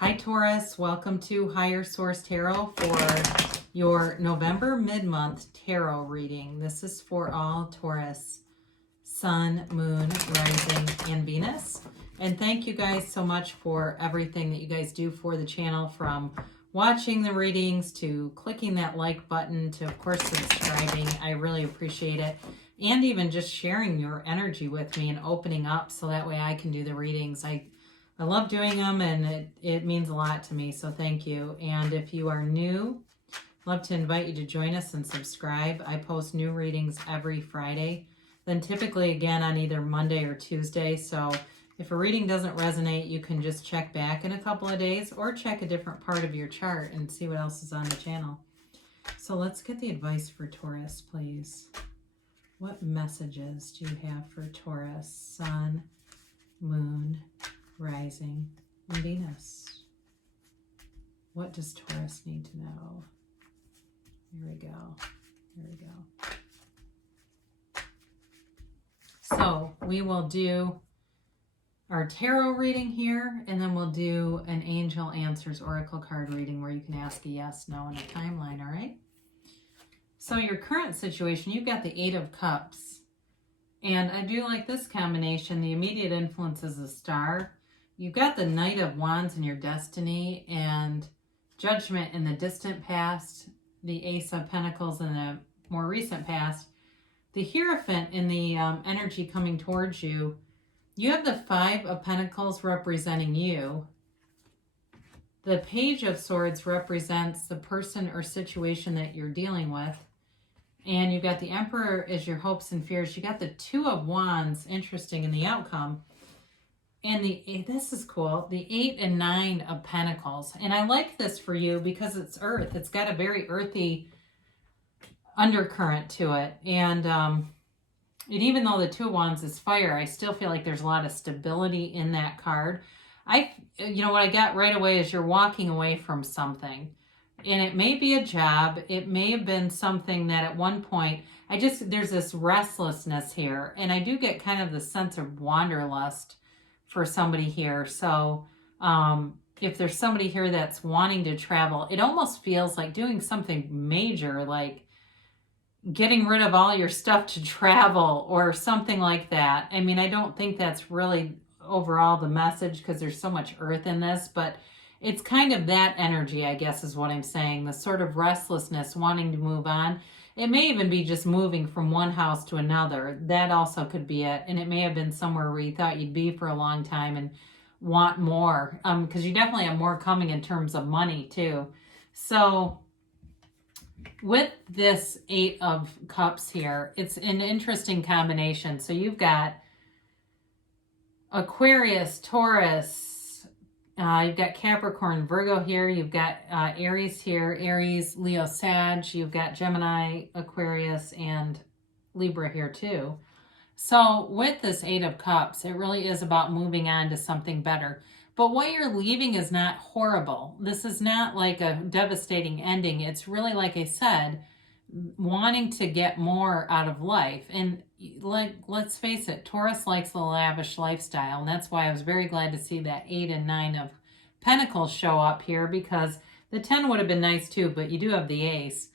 Hi Taurus, welcome to Higher Source Tarot for your November mid-month tarot reading. This is for all Taurus, Sun, Moon, Rising, and Venus. And thank you guys so much for everything that you guys do for the channel, from watching the readings to clicking that like button to, of course, subscribing. I really appreciate it. And even just sharing your energy with me and opening up so that way I can do the readings. I love doing them, and it means a lot to me, so thank you. And if you are new, I'd love to invite you to join us and subscribe. I post new readings every Friday, then typically again on either Monday or Tuesday. So if a reading doesn't resonate, you can just check back in a couple of days or check a different part of your chart and see what else is on the channel. So let's get the advice for Taurus, please. What messages do you have for Taurus, Sun, Moon, Rising, and Venus? What does Taurus need to know? Here we go. Here we go. So we will do our tarot reading here, and then we'll do an Angel Answers Oracle card reading where you can ask a yes, no, and a timeline, all right? So your current situation, you've got the Eight of Cups. And I do like this combination. The immediate influence is a star. You've got the Knight of Wands in your destiny, and Judgment in the distant past, the Ace of Pentacles in the more recent past, the Hierophant in the energy coming towards you. You have the Five of Pentacles representing you. The Page of Swords represents the person or situation that you're dealing with. And you've got the Emperor as your hopes and fears. You got the Two of Wands, interesting, in the outcome. And this is cool, the 8 and 9 of Pentacles. And I like this for you because it's earth. It's got a very earthy undercurrent to it. And even though the Two of Wands is fire, I still feel like there's a lot of stability in that card. What I got right away is you're walking away from something. And it may be a job. It may have been something that at one point, there's this restlessness here. And I do get kind of the sense of wanderlust for somebody here. So if there's somebody here that's wanting to travel, it almost feels like doing something major, like getting rid of all your stuff to travel or something like that. I mean, I don't think that's really overall the message because there's so much earth in this, but it's kind of that energy, I guess, is what I'm saying. The sort of restlessness, wanting to move on. It may even be just moving from one house to another. That also could be it. And it may have been somewhere where you thought you'd be for a long time and want more. Because you definitely have more coming in terms of money too. So with this Eight of Cups here, it's an interesting combination. So you've got Aquarius, Taurus, you've got Capricorn, Virgo here. You've got Aries here, Aries, Leo, Sag. You've got Gemini, Aquarius, and Libra here too. So with this Eight of Cups, it really is about moving on to something better. But what you're leaving is not horrible. This is not like a devastating ending. It's really, like I said, wanting to get more out of life. And let's face it, Taurus likes the lavish lifestyle, and that's why I was very glad to see that 8 and 9 of Pentacles show up here, because the 10 would have been nice too, but you do have the Ace.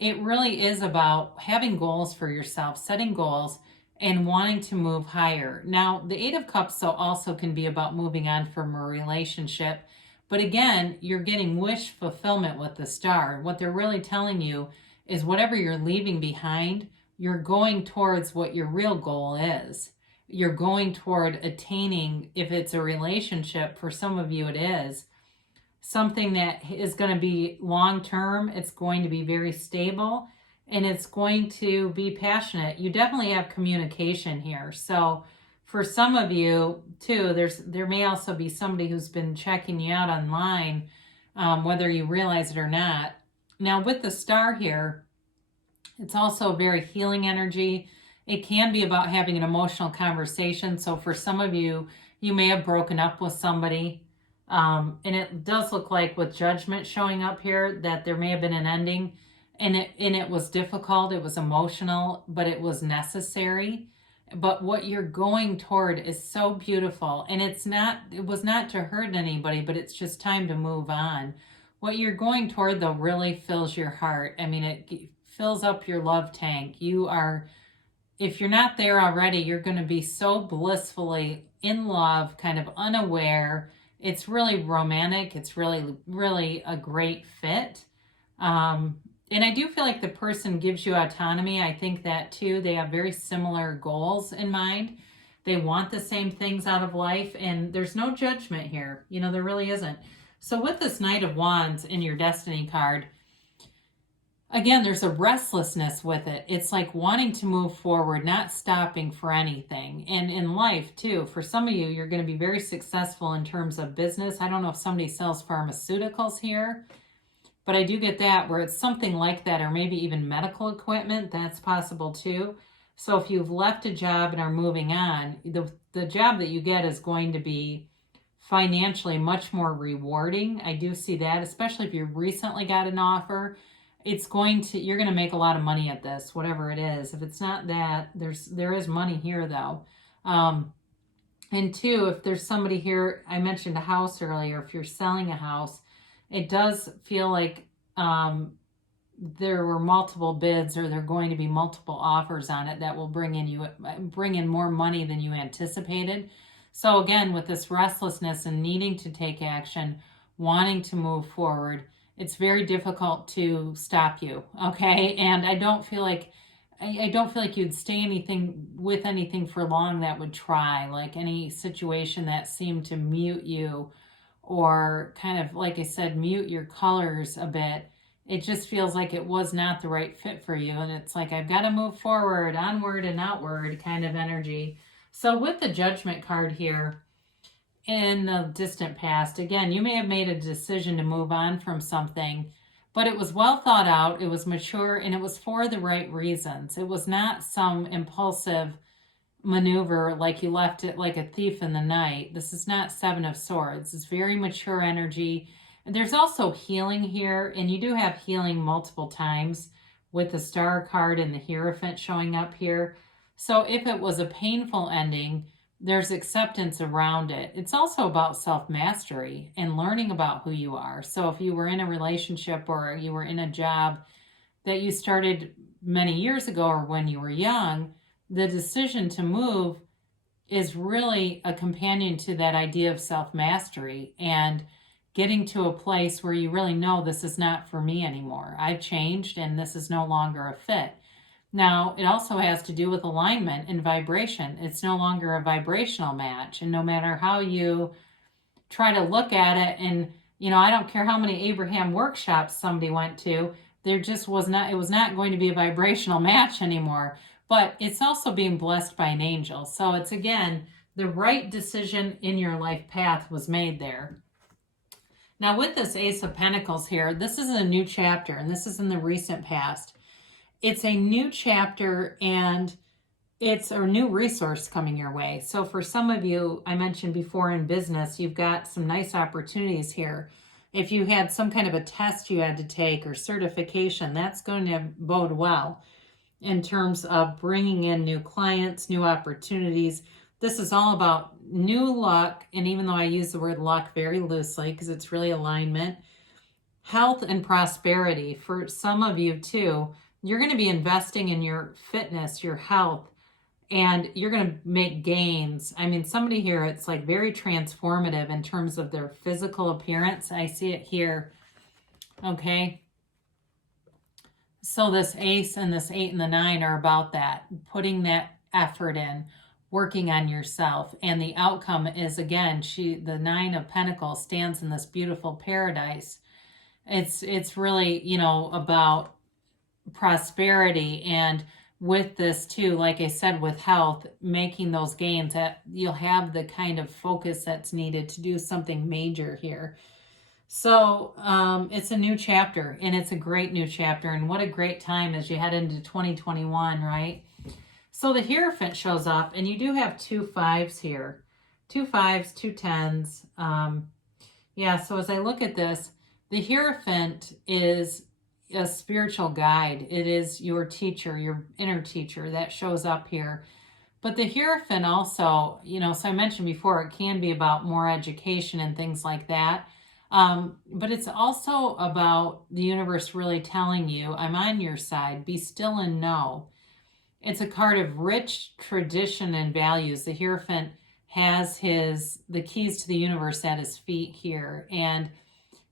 It really is about having goals for yourself, setting goals, and wanting to move higher. Now, the Eight of Cups also can be about moving on from a relationship, but again, you're getting wish fulfillment with the Star. What they're really telling you is whatever you're leaving behind, you're going towards what your real goal is. You're going toward attaining, if it's a relationship, for some of you it is, something that is going to be long-term, it's going to be very stable, and it's going to be passionate. You definitely have communication here. So for some of you too, there may also be somebody who's been checking you out online, whether you realize it or not. Now with the Star here, it's also very healing energy. It can be about having an emotional conversation. So for some of you, you may have broken up with somebody. And it does look like with Judgment showing up here that there may have been an ending. And it was difficult. It was emotional, but it was necessary. but what you're going toward is so beautiful. And it was not to hurt anybody, but it's just time to move on. What you're going toward, though, really fills your heart. I mean, it fills up your love tank. If you're not there already, you're going to be so blissfully in love, kind of unaware. It's really romantic. It's really, really a great fit. And I do feel like the person gives you autonomy. I think that too. They have very similar goals in mind. They want the same things out of life, and there's no judgment here. There really isn't. So with this Knight of Wands in your Destiny card, again, there's a restlessness with it. It's like wanting to move forward, not stopping for anything. And in life too, for some of you, you're going to be very successful in terms of business. I don't know if somebody sells pharmaceuticals here, but I do get that where it's something like that, or maybe even medical equipment. That's possible too. So if you've left a job and are moving on, the job that you get is going to be financially much more rewarding. I do see that, especially if you recently got an offer. You're going to make a lot of money at this, whatever it is. If it's not that, there is money here though. And two, if there's somebody here, I mentioned a house earlier, if you're selling a house, it does feel like there were multiple bids, or there are going to be multiple offers on it that will bring in more money than you anticipated. So again, with this restlessness and needing to take action, wanting to move forward, it's very difficult to stop you, okay? And I don't feel like you'd stay with anything for long that would try, like any situation that seemed to mute you, or kind of, like I said, mute your colors a bit. It just feels like it was not the right fit for you. And it's like, I've got to move forward, onward and outward kind of energy. So with the Judgment card here, in the distant past, again, you may have made a decision to move on from something, but it was well thought out, it was mature, and it was for the right reasons. It was not some impulsive maneuver like you left it like a thief in the night. This is not Seven of Swords. It's very mature energy. And there's also healing here, and you do have healing multiple times with the Star card and the Hierophant showing up here. So if it was a painful ending, there's acceptance around it. It's also about self-mastery and learning about who you are. So if you were in a relationship or you were in a job that you started many years ago or when you were young, the decision to move is really a companion to that idea of self-mastery and getting to a place where you really know this is not for me anymore. I've changed and this is no longer a fit. Now, it also has to do with alignment and vibration. It's no longer a vibrational match. And no matter how you try to look at it, and, I don't care how many Abraham workshops somebody went to, it was not going to be a vibrational match anymore. But it's also being blessed by an angel. So it's, again, the right decision in your life path was made there. Now, with this Ace of Pentacles here, this is a new chapter, and this is in the recent past. It's a new chapter, and it's a new resource coming your way. So for some of you, I mentioned before in business, you've got some nice opportunities here. If you had some kind of a test you had to take or certification, that's going to bode well in terms of bringing in new clients, new opportunities. This is all about new luck, and even though I use the word luck very loosely because it's really alignment, health and prosperity. For some of you too, you're going to be investing in your fitness, your health, and you're going to make gains. I mean, somebody here, it's like very transformative in terms of their physical appearance. I see it here. Okay. So this Ace and this 8 and the 9 are about that, putting that effort in, working on yourself. And the outcome is, again, the 9 of Pentacles stands in this beautiful paradise. It's really, about prosperity, and with this too, like I said, with health, making those gains, that you'll have the kind of focus that's needed to do something major here. So it's a new chapter, and it's a great new chapter, and what a great time as you head into 2021, right? So the Hierophant shows up, and you do have 2 5s here, 2 5s, 2 10s. So as I look at this, the Hierophant is a spiritual guide. It is your teacher, your inner teacher that shows up here. But the Hierophant also, so I mentioned before, it can be about more education and things like that. But it's also about the universe really telling you, I'm on your side, be still and know. It's a card of rich tradition and values. The Hierophant has the keys to the universe at his feet here, and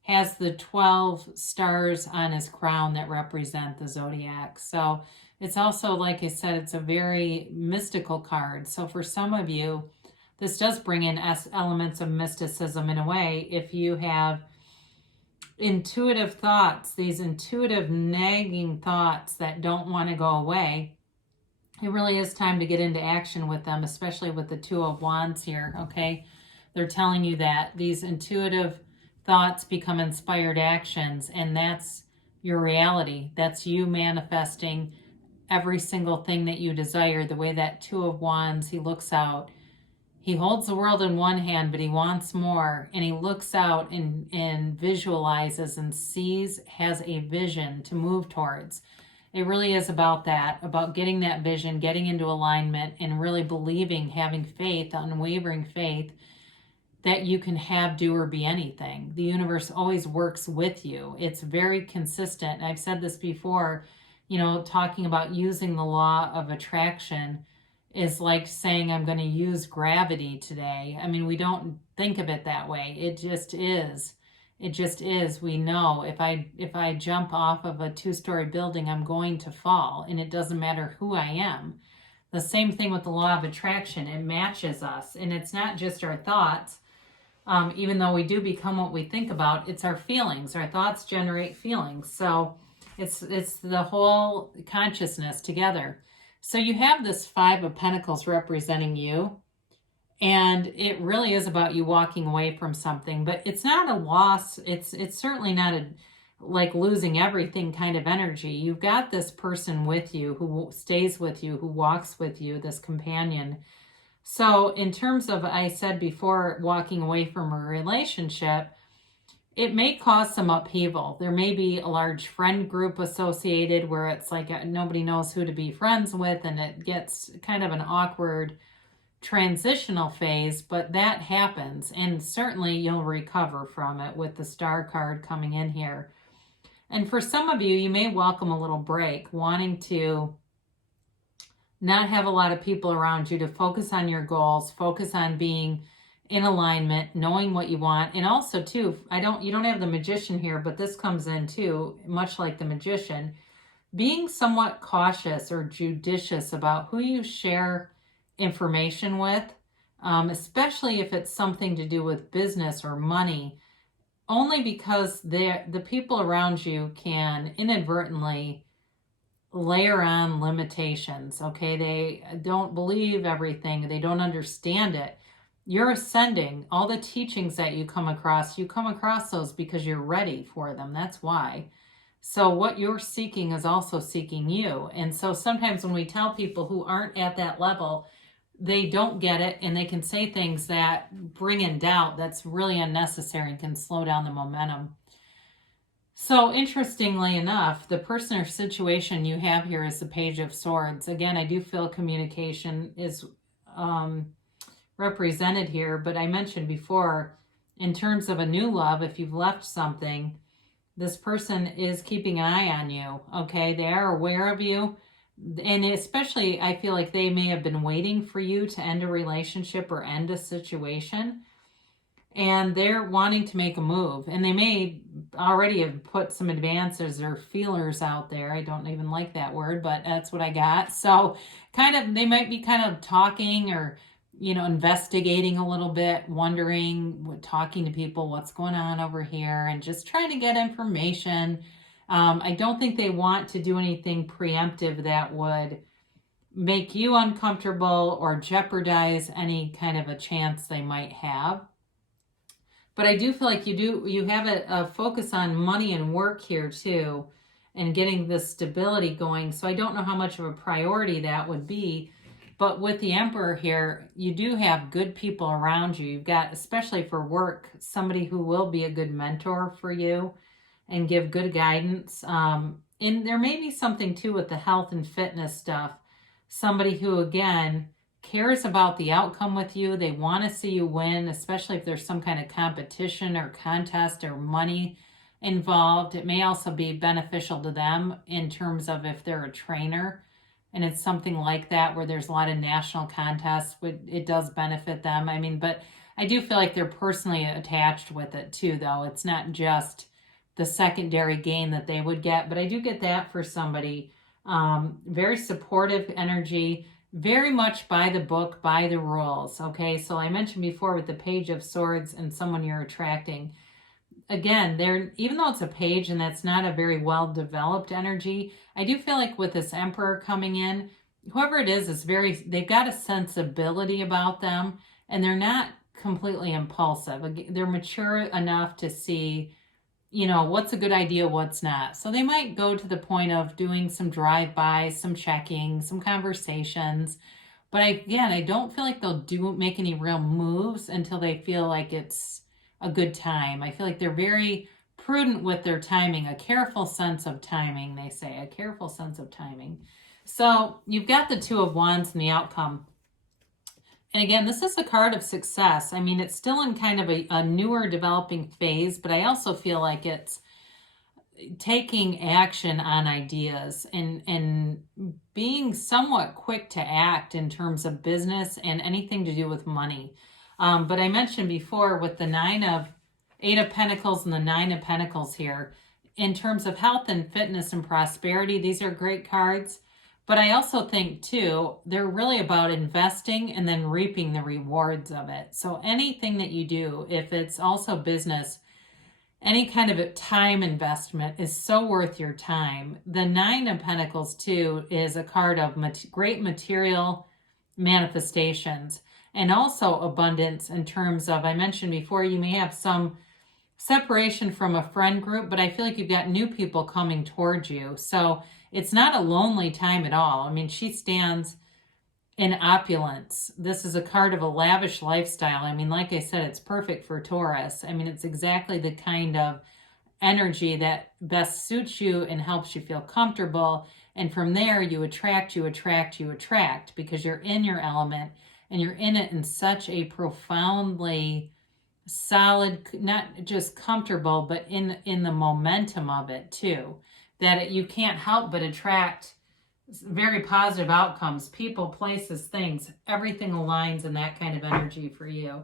has the 12 stars on his crown that represent the zodiac. So it's also, like I said, it's a very mystical card. So for some of you, this does bring in elements of mysticism in a way. If you have intuitive thoughts, these intuitive nagging thoughts that don't want to go away, it really is time to get into action with them, especially with the Two of Wands here, okay? They're telling you that these intuitive thoughts become inspired actions, and that's your reality. That's you manifesting every single thing that you desire. The way that Two of Wands, he looks out. He holds the world in one hand, but he wants more. And he looks out and visualizes and sees, has a vision to move towards. It really is about that, about getting that vision, getting into alignment, and really believing, having faith, unwavering faith, that you can have, do, or be anything. The universe always works with you. It's very consistent. I've said this before, talking about using the law of attraction is like saying, I'm going to use gravity today. I mean, we don't think of it that way. It just is. It just is. We know if I jump off of a 2-story building, I'm going to fall, and it doesn't matter who I am. The same thing with the law of attraction. It matches us, and it's not just our thoughts. Even though we do become what we think about, it's our feelings. Our thoughts generate feelings. So it's the whole consciousness together. So you have this 5 of Pentacles representing you, and it really is about you walking away from something, but it's not a loss. It's certainly not a like losing everything kind of energy. You've got this person with you who stays with you, who walks with you, this companion. So in terms of, I said before, walking away from a relationship, it may cause some upheaval. There may be a large friend group associated where it's like nobody knows who to be friends with, and it gets kind of an awkward transitional phase, but that happens, and certainly you'll recover from it with the Star card coming in here. And for some of you, you may welcome a little break, wanting to not have a lot of people around you, to focus on your goals, focus on being in alignment, knowing what you want. And also too, you don't have the Magician here, but this comes in too, much like the Magician, being somewhat cautious or judicious about who you share information with, especially if it's something to do with business or money, only because the people around you can inadvertently layer on limitations, okay? They don't believe everything. They don't understand it. You're ascending. All the teachings that you come across those because you're ready for them. That's why. So what you're seeking is also seeking you. And so sometimes when we tell people who aren't at that level, they don't get it, and they can say things that bring in doubt that's really unnecessary and can slow down the momentum. So interestingly enough, the person or situation you have here is the Page of Swords. Again, I do feel communication is represented here, but I mentioned before, in terms of a new love, if you've left something, this person is keeping an eye on you, okay? They are aware of you, and especially I feel like they may have been waiting for you to end a relationship or end a situation, and they're wanting to make a move, and they may already have put some advances or feelers out there. I don't even like that word, but that's what I got. So they might be kind of talking or investigating a little bit, wondering, talking to people, what's going on over here, and just trying to get information. I don't think they want to do anything preemptive that would make you uncomfortable or jeopardize any kind of a chance they might have. But I do feel like you have a focus on money and work here too, and getting this stability going. So I don't know how much of a priority that would be. But with the Emperor here, you do have good people around you. You've got, especially for work, somebody who will be a good mentor for you and give good guidance. And there may be something too with the health and fitness stuff. Somebody who, again, cares about the outcome with you. They want to see you win, especially if there's some kind of competition or contest or money involved. It may also be beneficial to them in terms of if they're a trainer and it's something like that where there's a lot of national contests, it does benefit them. I mean, but I do feel like they're personally attached with it too, though. It's not just the secondary gain that they would get, but I do get that for somebody. Very supportive energy, very much by the book, by the rules. Okay, so I mentioned before with the Page of Swords and someone you're attracting. Again, even though it's a page and that's not a very well developed energy, I do feel like with this Emperor coming in, whoever it is they've got a sensibility about them, and they're not completely impulsive. They're mature enough to see, what's a good idea, what's not. So they might go to the point of doing some drive-bys, some checking, some conversations. But I don't feel like they'll make any real moves until they feel like it's a good time. I feel like they're very prudent with their timing, a careful sense of timing, they say, a careful sense of timing. So you've got the Two of Wands and the outcome. And again, this is a card of success. I mean, it's still in kind of a newer developing phase, but I also feel like it's taking action on ideas and being somewhat quick to act in terms of business and anything to do with money. But I mentioned before with the Eight of Pentacles and the Nine of Pentacles here, in terms of health and fitness and prosperity, these are great cards. But I also think, too, they're really about investing and then reaping the rewards of it. So anything that you do, if it's also business, any kind of a time investment is so worth your time. The Nine of Pentacles, too, is a card of great material manifestations and also abundance in terms of, I mentioned before, you may have some separation from a friend group, but I feel like you've got new people coming towards you. So it's not a lonely time at all. I mean, she stands in opulence. This is a card of a lavish lifestyle. I mean, like I said, it's perfect for Taurus. I mean, it's exactly the kind of energy that best suits you and helps you feel comfortable. And from there, you attract because you're in your element and you're in it in such a profoundly solid, not just comfortable, but in the momentum of it too, that you can't help but attract very positive outcomes, people, places, things, everything aligns in that kind of energy for you.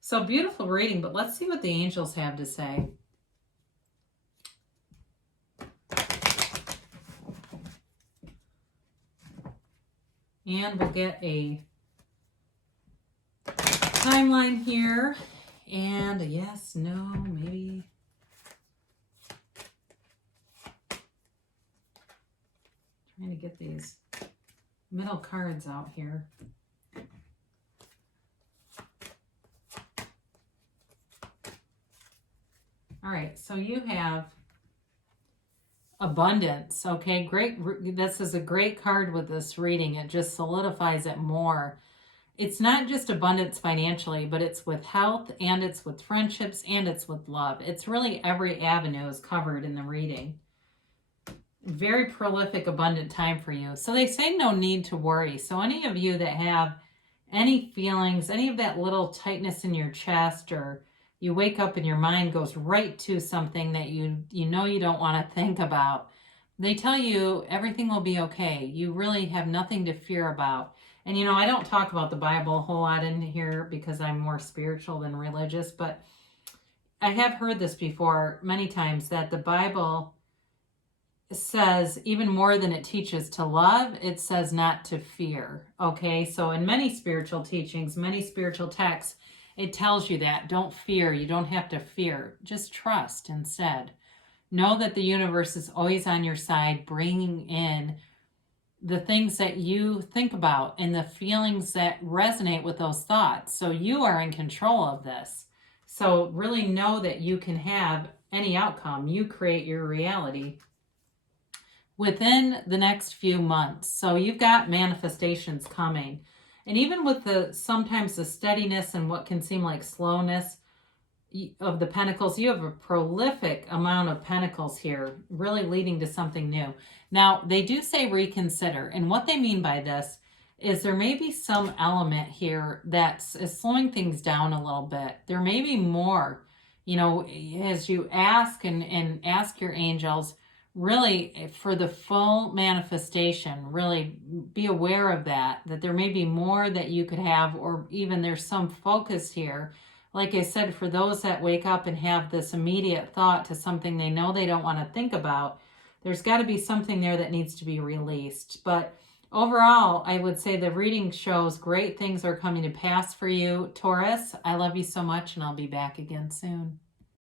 So beautiful reading, but let's see what the angels have to say. And we'll get a timeline here. And a yes, no, maybe. Trying to get these middle cards out here. All right, so you have abundance, okay? Great. This is a great card with this reading. It just solidifies it more. It's not just abundance financially, but it's with health, and it's with friendships, and it's with love. It's really every avenue is covered in the reading. Very prolific, abundant time for you. So they say no need to worry. So any of you that have any feelings, any of that little tightness in your chest, or you wake up and your mind goes right to something that you know you don't want to think about, they tell you everything will be okay. You really have nothing to fear about. And I don't talk about the Bible a whole lot in here because I'm more spiritual than religious, but I have heard this before many times, that the Bible says, even more than it teaches to love, it says not to fear. Okay, so in many spiritual teachings, many spiritual texts, it tells you that. Don't fear. You don't have to fear. Just trust instead. Know that the universe is always on your side, bringing in the things that you think about and the feelings that resonate with those thoughts. So you are in control of this. So really know that you can have any outcome. You create your reality within the next few months. So you've got manifestations coming. And even with sometimes the steadiness and what can seem like slowness of the pentacles, you have a prolific amount of pentacles here, really leading to something new. Now, they do say reconsider. And what they mean by this is there may be some element here that's is slowing things down a little bit. There may be more, you know, as you ask and ask your angels, really for the full manifestation, really be aware of that there may be more that you could have, or even there's some focus here. Like I said, for those that wake up and have this immediate thought to something they know they don't want to think about, there's got to be something there that needs to be released. But overall, I would say the reading shows great things are coming to pass for you, Taurus. I love you so much, and I'll be back again soon.